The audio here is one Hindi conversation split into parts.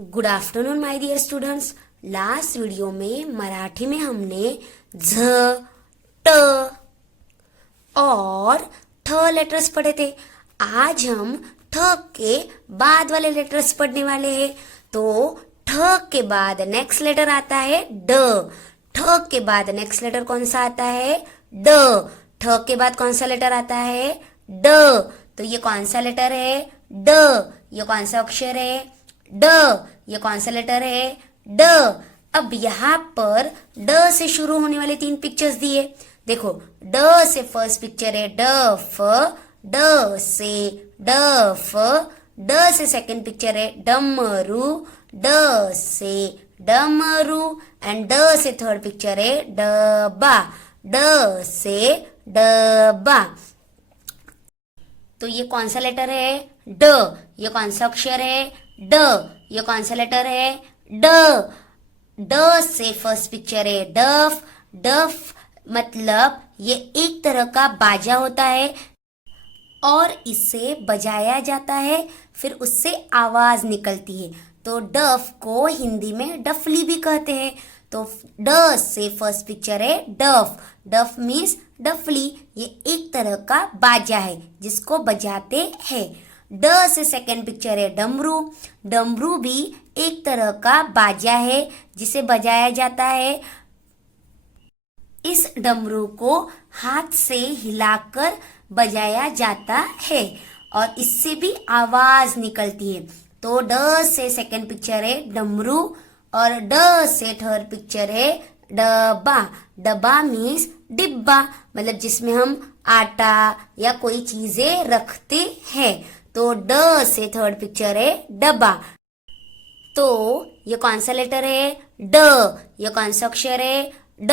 Good afternoon my dear students. Last video में मराठी में हमने झ, ट और ठ लेटर्स पढ़े थे। आज हम ठ के बाद वाले लेटर्स पढ़ने वाले हैं। तो ठ के बाद नेक्स्ट लेटर आता है ड। ठ के बाद नेक्स्ट लेटर कौन सा आता है? ड। ठ के बाद कौन सा लेटर आता है? ड। तो ये कौन सा लेटर है? ड। ये कौन सा अक्षर है? ड। ये कौन सा लेटर है? ड। अब यहाँ पर ड से शुरू होने वाले 3 पिक्चर्स दिए। देखो, ड से फर्स्ट पिक्चर है डफ, ड से डफ, ड से सेकंड पिक्चर है डमरू, ड से डमरू एंड ड से थर्ड पिक्चर है डब्बा, ड से डब्बा। तो ये कौन सा लेटर है? ड। ये कौन सा अक्षर है? ड। ये कौन सा लेटर है? ड। ड से फर्स्ट पिक्चर है डफ। डफ मतलब ये एक तरह का बाजा होता है और इसे बजाया जाता है, फिर उससे आवाज निकलती है। तो डफ को हिंदी में डफली भी कहते हैं। तो ड से फर्स्ट पिक्चर है डफ। डफ मीन्स डफली, ये एक तरह का बाजा है जिसको बजाते हैं। ड से सेकंड पिक्चर है डमरू। डमरू भी एक तरह का बाजा है जिसे बजाया जाता है। इस डमरू को हाथ से हिलाकर बजाया जाता है और इससे भी आवाज निकलती है। तो ड से सेकंड पिक्चर है डमरू और ड से थर्ड पिक्चर है डब्बा। डब्बा मीन्स डिब्बा, मतलब जिसमें हम आटा या कोई चीजें रखते हैं। तो ड से थर्ड पिक्चर है डब्बा। तो ये कौन सा लेटर है? ड। ये कौन सा अक्षर है? ड।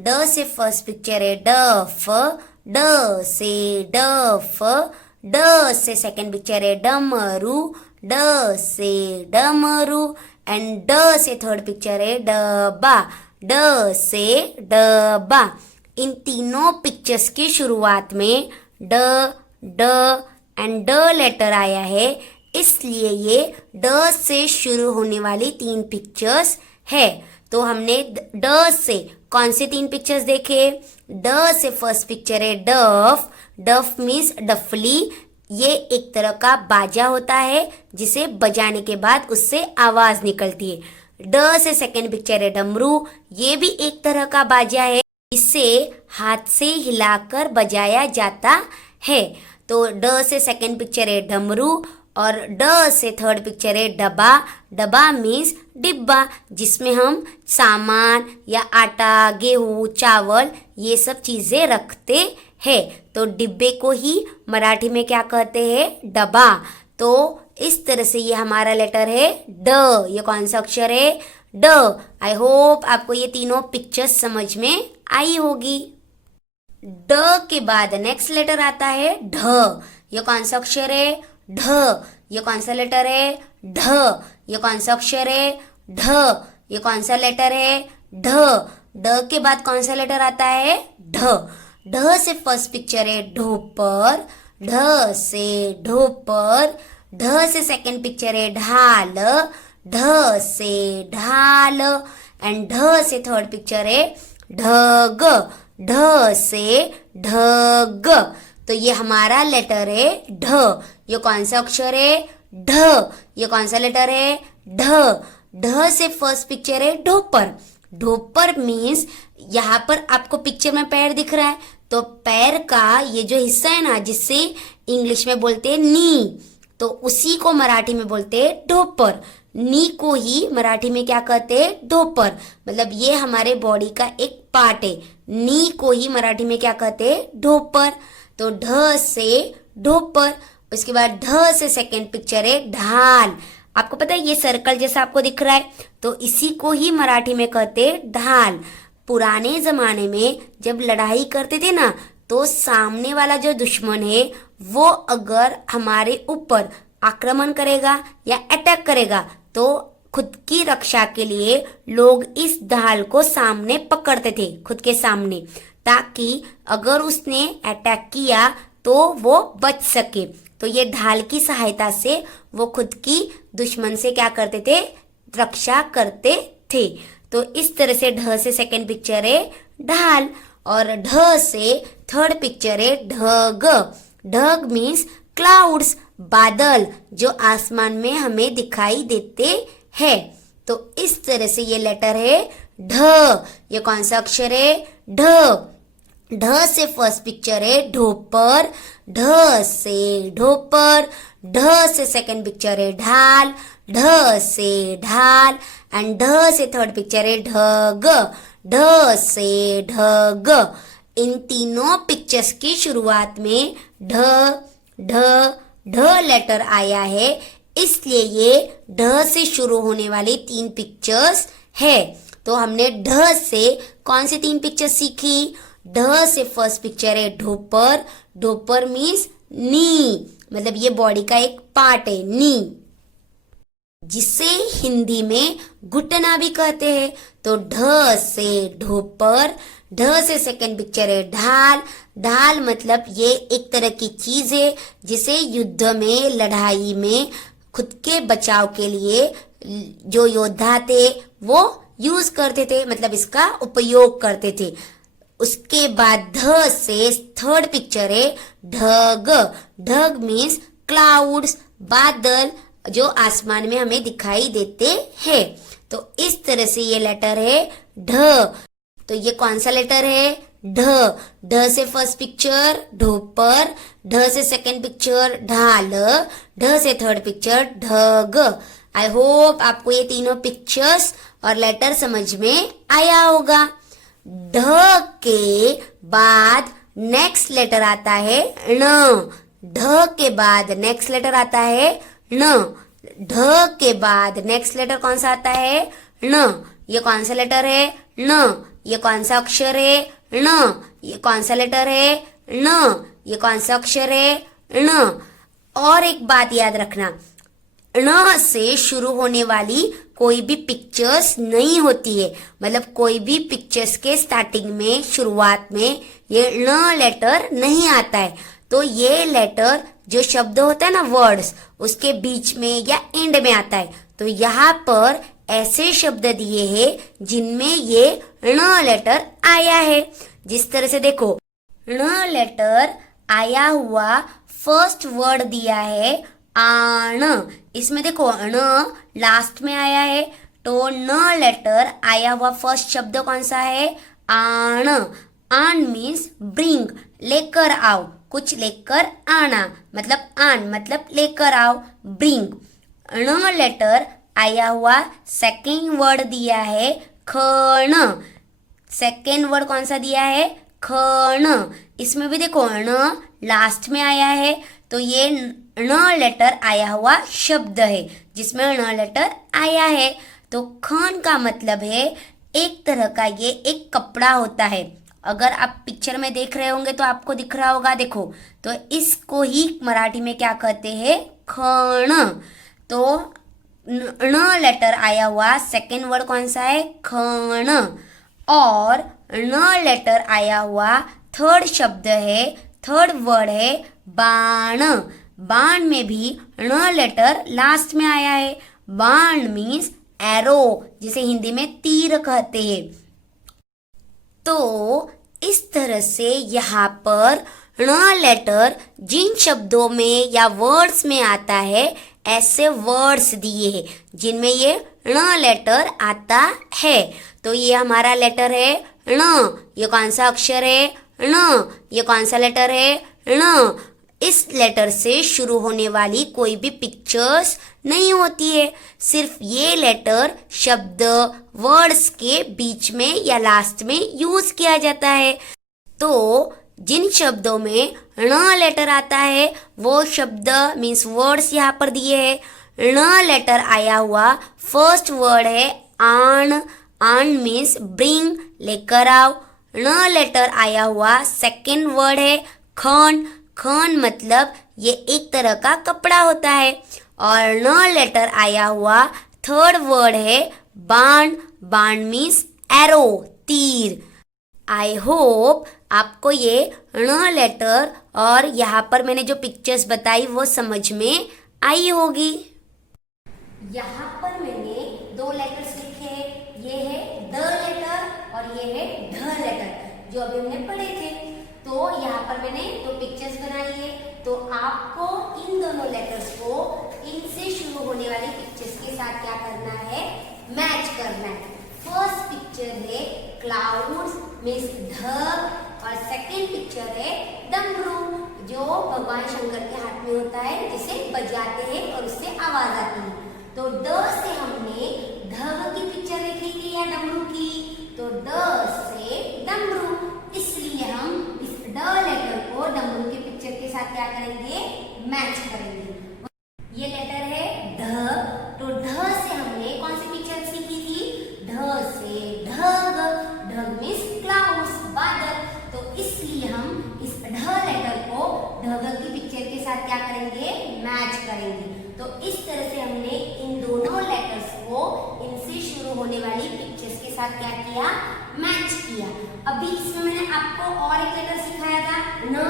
ड से फर्स्ट पिक्चर है डफ, ड से डफ, ड से सेकंड पिक्चर है डमरू, ड से डमरू एंड ड से थर्ड पिक्चर है डब्बा, ड से डब्बा। इन तीनों पिक्चर्स की शुरुआत में ड, ड एंड ड लेटर आया है, इसलिए ये ड से शुरू होने वाली 3 पिक्चर्स है। तो हमने ड से कौन से 3 पिक्चर्स देखे? ड से फर्स्ट पिक्चर है डफ। डफ मीन्स डफली, ये एक तरह का बाजा होता है जिसे बजाने के बाद उससे आवाज निकलती है। ड से सेकंड पिक्चर है डमरू। ये भी एक तरह का बाजा है, इसे हाथ से हिलाकर बजाया जाता है। तो ड से सेकंड पिक्चर है डमरू और ड से थर्ड पिक्चर है डब्बा। डब्बा मीन्स डिब्बा, जिसमें हम सामान या आटा, गेहूं, चावल ये सब चीजें रखते हैं। तो डिब्बे को ही मराठी में क्या कहते हैं? डब्बा। तो इस तरह से ये हमारा लेटर है ड। ये कौन सा अक्षर है? ड। आई होप आपको ये तीनों पिक्चर्स समझ में आई होगी। ड के बाद नेक्स्ट लेटर आता है ढ। ये कौन सा अक्षर है? ढ। ये कौन सा लेटर है? ढ। ये कौन सा अक्षर है? ढ। ये कौन सा लेटर है? ढ। ड के बाद कौन सा लेटर आता है? ढ। ढ से फर्स्ट पिक्चर है ढोपर, ढ से ढोपर, ढ से सेकंड पिक्चर है ढाल, ढ से ढाल एंड ढ से थर्ड पिक्चर है ढग, ढ से ढग। तो ये हमारा लेटर है ढ। ये कौन सा अक्षर है? ढ। ये कौन सा लेटर है? ढ। ढ से फर्स्ट पिक्चर है ढोपर। ढोपर मीन्स यहाँ पर आपको पिक्चर में पैर दिख रहा है, तो पैर का ये जो हिस्सा है ना, जिससे इंग्लिश में बोलते हैं नी, तो उसी को मराठी में बोलते हैं ढोपर। नी को ही मराठी में क्या कहते हैं? ढोपर। मतलब ये हमारे बॉडी का एक पार्ट है। नी को ही मराठी में क्या कहते हैं? ढोपर। तो ढ से ढोपर। उसके बाद ढ से सेकंड पिक्चर है ढाल। आपको पता है ये सर्कल जैसा आपको दिख रहा है, तो इसी को ही मराठी में कहते हैं ढाल। पुराने जमाने में जब लड़ाई करते थे ना, तो सामने वाला जो दुश्मन है वो अगर हमारे ऊपर आक्रमण करेगा या अटैक करेगा, तो खुद की रक्षा के लिए लोग इस ढाल को सामने पकड़ते थे, खुद के सामने, ताकि अगर उसने अटैक किया तो वो बच सके। तो ये ढाल की सहायता से वो खुद की दुश्मन से क्या करते थे, रक्षा करते थे। तो इस तरह से ढ से सेकंड पिक्चर है ढाल, और ढ से थर्ड पिक्चर है ढग। ढग मीन्स क्लाउड्स, बादल जो आसमान में हमें दिखाई देते हैं। तो इस तरह से ये लेटर है ढ। ये कौन सा अक्षर है, ढ। ढ से फर्स्ट पिक्चर है ढोपर, ढ से ढोपर। ढ से सेकंड पिक्चर है ढाल, ढ से ढाल। एंड ढ से थर्ड पिक्चर है ढग, ढ से ढग। इन तीनों पिक्चर्स की शुरुआत में ढ ढ ढ लेटर आया है, इसलिए ये ढ से शुरू होने वाली 3 पिक्चर्स है। तो हमने ढ से कौन सी 3 पिक्चर्स सीखी, ढ से फर्स्ट पिक्चर है ढोपर। ढोपर मीन्स नी, मतलब ये बॉडी का एक पार्ट है, नी, जिसे हिंदी में घुटना भी कहते हैं। तो ढ से ढोपर। ढ से सेकंड पिक्चर है ढाल। ढाल मतलब ये एक तरह की चीज है जिसे युद्ध में, लड़ाई में खुद के बचाव के लिए जो योद्धा थे वो यूज करते थे, मतलब इसका उपयोग करते थे। उसके बाद ध से थर्ड पिक्चर है ढग। ढग मीन्स क्लाउड्स, बादल जो आसमान में हमें दिखाई देते हैं। तो इस तरह से ये लेटर है ढ। तो ये कौन सा लेटर है, ढ। ढ से फर्स्ट पिक्चर ढोपर, ढ से सेकंड पिक्चर ढाल, ढ से थर्ड पिक्चर ढग। आई होप आपको ये तीनों पिक्चर्स और लेटर समझ में आया होगा। ढ के बाद नेक्स्ट लेटर आता है ण। ढ के बाद नेक्स्ट लेटर आता है ण। ढ के बाद नेक्स्ट लेटर कौन सा आता है, ण। ये कौन सा लेटर है, ण। ये कौन सा अक्षर है, ण। ये कौन सा लेटर है, ण। ये कौन सा अक्षर है, ण। और एक बात याद रखना, ण से शुरू होने वाली कोई भी पिक्चर्स नहीं होती है, मतलब कोई भी पिक्चर्स के स्टार्टिंग में, शुरुआत में ये ण लेटर नहीं आता है। तो ये लेटर जो शब्द होता है ना, वर्ड्स, उसके बीच में या एंड में आता है। तो यहाँ पर ऐसे शब्द दिए हैं जिनमें ये ण लेटर आया है। जिस तरह से देखो, ण लेटर आया हुआ फर्स्ट वर्ड दिया है आण। इसमें देखो ण लास्ट में आया है, तो ण लेटर आया हुआ फर्स्ट शब्द कौन सा है, आण। आण मीन्स ब्रिंग, लेकर आओ, कुछ लेकर आना, मतलब आन मतलब लेकर आओ, ब्रिंग। ण लेटर आया हुआ सेकेंड वर्ड दिया है खण। सेकेंड वर्ड कौन सा दिया है, खण। इसमें भी देखो ण लास्ट में आया है, तो ये ण लेटर आया हुआ शब्द है जिसमें ण लेटर आया है। तो खण का मतलब है एक तरह का ये एक कपड़ा होता है। अगर आप पिक्चर में देख रहे होंगे तो आपको दिख रहा होगा, देखो, तो इसको ही मराठी में क्या कहते हैं, खण। तो ण लेटर आया हुआ सेकेंड वर्ड कौन सा है, खण। और ण लेटर आया हुआ थर्ड शब्द है, थर्ड वर्ड है बाण। बाण में भी ण लेटर लास्ट में आया है। बाण मीन्स एरो, जिसे हिंदी में तीर कहते हैं। तो इस तरह से यहाँ पर ण लेटर जिन शब्दों में या वर्ड्स में आता है, ऐसे वर्ड्स दिए हैं जिनमें ये ण लेटर आता है। तो ये हमारा लेटर है ण। ये कौन सा अक्षर है, ण। ये कौन सा लेटर है, ण। इस लेटर से शुरू होने वाली कोई भी पिक्चर्स नहीं होती है, सिर्फ ये लेटर शब्द, वर्ड्स के बीच में या लास्ट में यूज किया जाता है। तो जिन शब्दों में ण लेटर आता है वो शब्द मीन्स वर्ड्स यहाँ पर दिए हैं। ण लेटर आया हुआ फर्स्ट वर्ड है आण। आण मीन्स ब्रिंग, लेकर आओ। ण लेटर आया हुआ सेकेंड वर्ड है खण। खण मतलब ये एक तरह का कपड़ा होता है। और ण लेटर आया हुआ थर्ड वर्ड है बाण। बाण मीन्स एरो, तीर। आई होप आपको ये ण लेटर और यहाँ पर मैंने जो पिक्चर्स बताई वो समझ में आई होगी। यहाँ पर मैंने दो लेटर्स लिखे हैं, ये है द लेटर और ये है ढ लेटर जो अभी हमने पढ़े थे। तो यहाँ पर मैंने दो पिक्चर्स बनाई है, तो आपको इन दोनों लेटर्स को इनसे शुरू होने वाली पिक्चर्स के साथ क्या करना है, मैच करना है। फर्स्ट पिक्चर है क्लाउड्स मीन्स ढग और सेकंड पिक्चर है डमरू जो भगवान शंकर के हाथ में होता है, जिसे बजाते हैं और उससे आवाज आती है। तो ड से हमने ढग की पिक्चर देखी थी या डमरू की, तो ड से डमरू, इसलिए हम इस ड लेटर को डमरू की पिक्चर के साथ क्या करेंगे, मैच करेंगे। ये लेटर है ढ, तो ढ से हमने कौन सी पिक्चर सीखी थी, ढ से ढग, ढग मीन्स क्लाउड्स बादल, तो इसलिए हम इस ढ लेटर को ढग की पिक्चर के साथ क्या करेंगे, मैच करेंगे। तो इस तरह से हमने इन दोनों लेटर्स को इनसे शुरू होने वाली पिक्चर्स के साथ क्या किया, मैच किया। अभी इसमें मैंने आपको और एक लेटर सिखाया था न,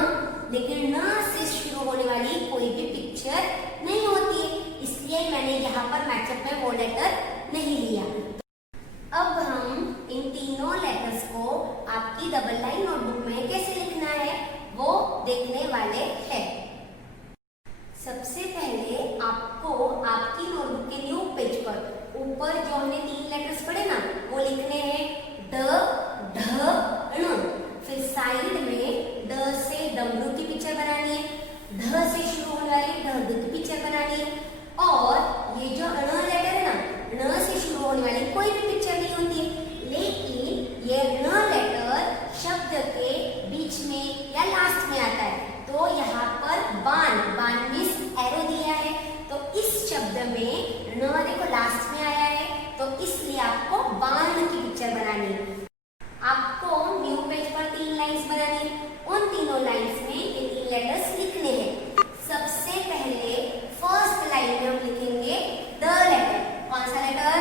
लेकिन न से शुरू होने वाली कोई भी पिक्चर नहीं होती है, इसलिए मैंने यहाँ पर मैचअप में वो लेटर नहीं लिया। अब हम इन तीनों लेटर्स को आपकी डबल लाइन नोटबुक में कैसे लिखना है वो देखने वाले हैं। सबसे पहले आपको आपकी नोटबुक के न्यू पेज पर ऊपर जो हमने तीन लेटर्स पढ़े ना वो लिखने हैं ड ढ ण, फिर साइड में ड से डमरू की पिक्चर बनानी है, ढ से शुरू होने वाली ढग की पिक्चर बनानी है, और ये जो ण लेटर है ना, ण से शुरू होने वाली कोई भी पिक्चर नहीं होती है, लेकिन ये ण लेटर शब्द के बीच में या लास्ट में आता है, तो यहाँ पर बाण, बाण मीन्स एरो दिया है, तो इस शब्द में न देखो लास्ट में आया है, तो इसलिए आपको बाण की पिक्चर बनानी है। आपको न्यू पेज पर तीन लाइंस बनानी है, उन तीनों लाइंस में ये तीन लेटर्स लिखने हैं। सबसे पहले फर्स्ट लाइन में हम लिखेंगे द लेटर, कौन सा letter,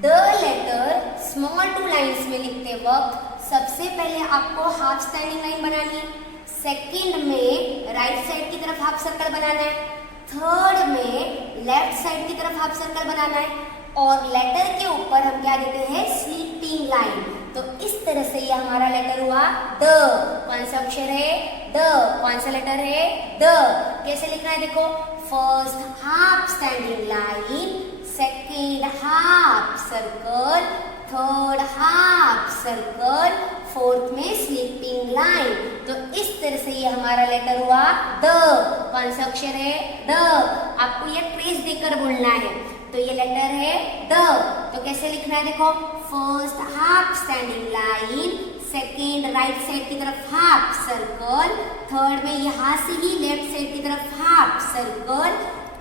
the letter small two lines में लिखते वक्त सबसे पहले आपको हाफ स्टैंडिंग लाइन बनानी है, सेकंड में राइट साइड की तरफ हाफ सर्कल बनाना है, थर्ड में लेफ्ट साइड की तरफ हाफ सर्कल बनाना है, और लेटर के ऊपर हम क्या देते हैं, स्लीपिंग लाइन। तो इस तरह से ये हमारा लेटर हुआ द। कौन सा अक्षर है, द, कौन सा लेटर है, द। कैसे लिखना है देखो, first half standing line, second half circle, third half circle, fourth में स्लीपिंग लाइन। तो इस तरह से ये हमारा लेटर हुआ द। कौन सा अक्षर है, द। आपको ये ट्रेस देकर बोलना है, तो ये लेटर है द। तो कैसे लिखना है देखो, first half standing line, second right side की तरफ हाफ सर्कल, थर्ड में यहाँ से ही लेफ्ट साइड की तरफ हाफ सर्कल,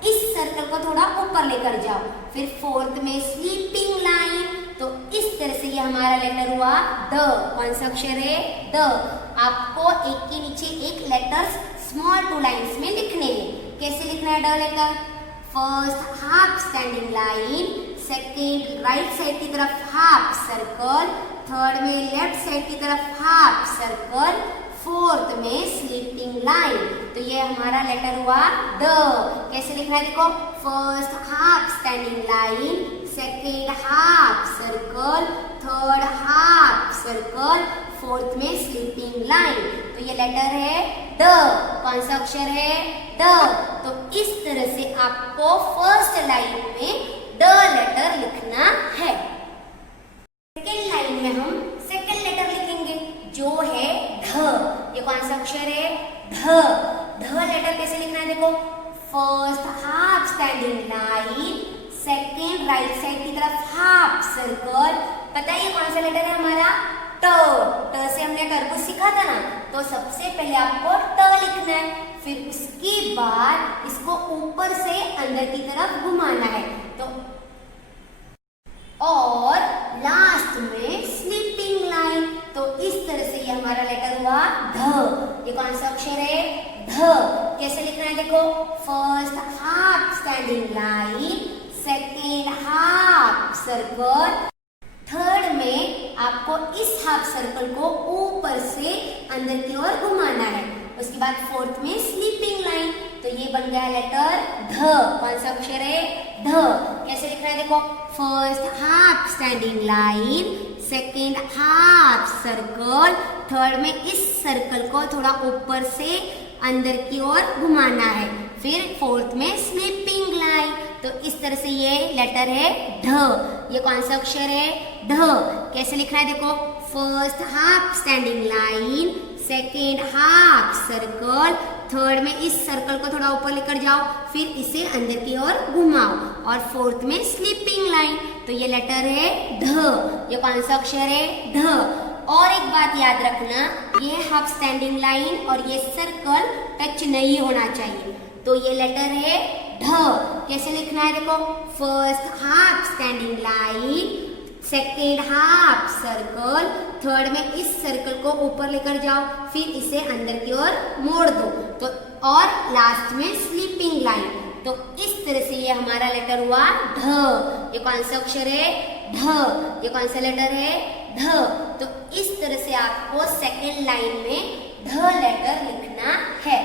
इस सर्कल को थोड़ा ऊपर लेकर जाओ, फिर फोर्थ में स्लीपिंग लाइन। तो इस तरह से ये हमारा लेटर हुआ द। कौन सा अक्षर है, द। आपको एक के नीचे एक लेटर्स स्मॉल टू लाइंस में लिखने हैं। कैसे लिखना है ड letter, first half standing line, second right side की तरफ हाफ सर्कल, थर्ड में लेफ्ट साइड की तरफ हाफ सर्कल, फोर्थ में स्लीपिंग लाइन। तो ये हमारा लेटर हुआ द। कैसे लिखना है देखो, first half standing line, second half circle, third half circle, fourth में स्लीपिंग लाइन। तो ये लेटर है द। कौन सा अक्षर है, द। तो इस तरह से आपको फर्स्ट लाइन में द लेटर लिखना है। सेकेंड लाइन में हम सेकेंड लेटर लिखेंगे जो है ध। ये कौन सा अक्षर है, ध। ध लेटर कैसे लिखना है देखो, first half standing line, second right side की तरफ हाफ सर्कल। पता है ये कौन सा लेटर है हमारा, ट। ट से हमने टर्बूज सीखा था ना, तो सबसे पहले आपको ट लिखना है, फिर उसके बाद इसको ऊपर से अंदर की तरफ घुमाना है, तो और लास्ट में स्लीपिंग लाइन। तो इस तरह से ये हमारा लेटर हुआ ध। ये कौन सा अक्षर है, ध। कैसे लिखना है देखो, first half standing line, second half circle, third में आपको इस हाफ सर्कल को ऊपर से अंदर की ओर घुमाना है। उसके बाद फोर्थ में स्लीपिंग लाइन, तो ये बन गया लेटर ध। कौन सा अक्षर है? ध। कैसे लिख रहा है देखो, first half standing line, second half circle, third में इस सर्कल को थोड़ा ऊपर से अंदर की ओर घुमाना है, फिर फोर्थ में स्लीपिंग लाइन। तो इस तरह से ये लेटर है ढ। ये कौन सा अक्षर है? ढ। कैसे लिखना है देखो, first half standing line, second half circle, third में इस सर्कल को थोड़ा ऊपर लेकर जाओ, फिर इसे अंदर की ओर घुमाओ, और फोर्थ में स्लीपिंग लाइन। तो ये लेटर है ढ। ये कौन सा अक्षर है? ढ। और एक बात याद रखना, ये हाफ स्टैंडिंग लाइन और ये सर्कल टच नहीं होना चाहिए। तो ये लेटर है ढ। कैसे लिखना है देखो, first half standing line, second half circle, third में इस सर्कल को ऊपर लेकर जाओ, फिर इसे अंदर की ओर मोड़ दो, तो और लास्ट में स्लीपिंग लाइन। तो इस तरह से ये हमारा लेटर हुआ ढ। ये कौन सा अक्षर है? ढ। ये कौन सा लेटर है? ढ। तो इस तरह से आपको सेकेंड लाइन में ढ लेटर लिखना है।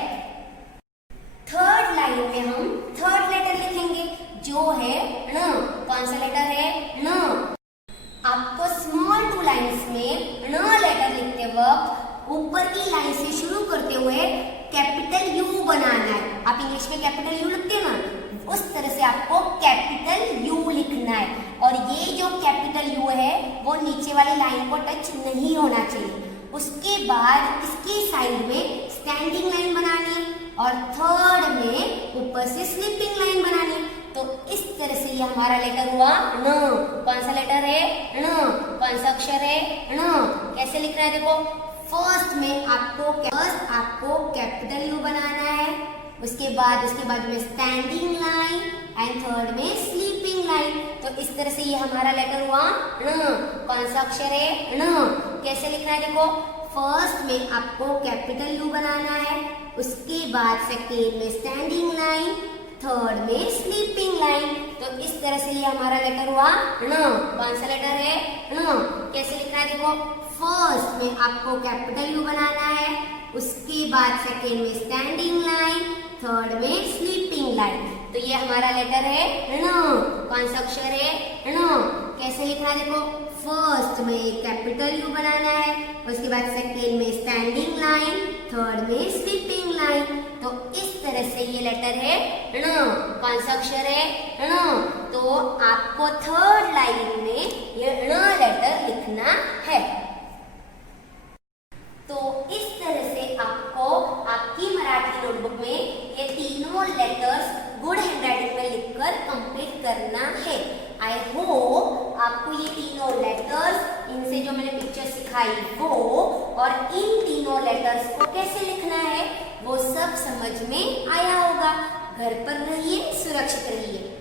थर्ड लाइन में हम थर्ड लेटर लिखेंगे जो है ण। कौन सा लेटर है? ण। आपको स्मॉल टू लाइन्स में ण लेटर लिखते वक्त ऊपर की लाइन से शुरू करते हुए कैपिटल यू बनाना है। आप इंग्लिश में कैपिटल यू लिखते हैं ना, उस तरह से आपको कैपिटल यू लिखना है। और ये जो कैपिटल यू है वो नीचे वाली लाइन को टच नहीं होना चाहिए। उसके बाद इसकी साइड में स्टैंडिंग लाइन बनानी है और थर्ड में ऊपर से स्लीपिंग लाइन बनानी। तो इस तरह से ये हमारा लेटर हुआ ण। कौन सा लेटर है? ण। कौन सा अक्षर है? ण। कैसे लिखना है देखो, फर्स्ट में आपको कैपिटल यू बनाना है, उसके बाद में स्टैंडिंग लाइन एंड थर्ड में स्लीपिंग लाइन। तो इस तरह से ये हमारा लेटर हुआ ण। कौन सा अक्षर है? ण। कैसे लिखना है देखो, फर्स्ट में आपको कैपिटल यू बनाना है, उसके बाद सेकेंड में स्टैंडिंग लाइन, थर्ड में स्लीपिंग लाइन। तो इस तरह से ये हमारा लेटर हुआ ण। कौन सा लेटर है? ण। कैसे लिखना है देखो, फर्स्ट में आपको कैपिटल यू बनाना है, उसके बाद सेकेंड में स्टैंडिंग लाइन, थर्ड में स्लीपिंग लाइन। तो ये हमारा लेटर है ण। कौन सा अक्षर है? ण। कैसे लिखना है देखो, फर्स्ट में कैपिटल यू बनाना है, उसके बाद सेकेंड में स्टैंडिंग लाइन, थर्ड में स्लीपिंग लाइन। तो इस तरह से ये लेटर है ण। कौन सा अक्षर है? ण। तो आपको थर्ड लाइन में ये ण लेटर लिखना है। तो इस तरह से आपको आपकी मराठी नोटबुक में ये तीनों लेटर्स गुड हैंडराइटिंग में लिखकर कंप्लीट करना है। आई होप आपको ये तीनों लेटर्स, इनसे जो मैंने पिक्चर सिखाई वो, और इन तीनों लेटर्स को कैसे लिखना है वो सब समझ में आया होगा। घर पर रहिए, सुरक्षित रहिए।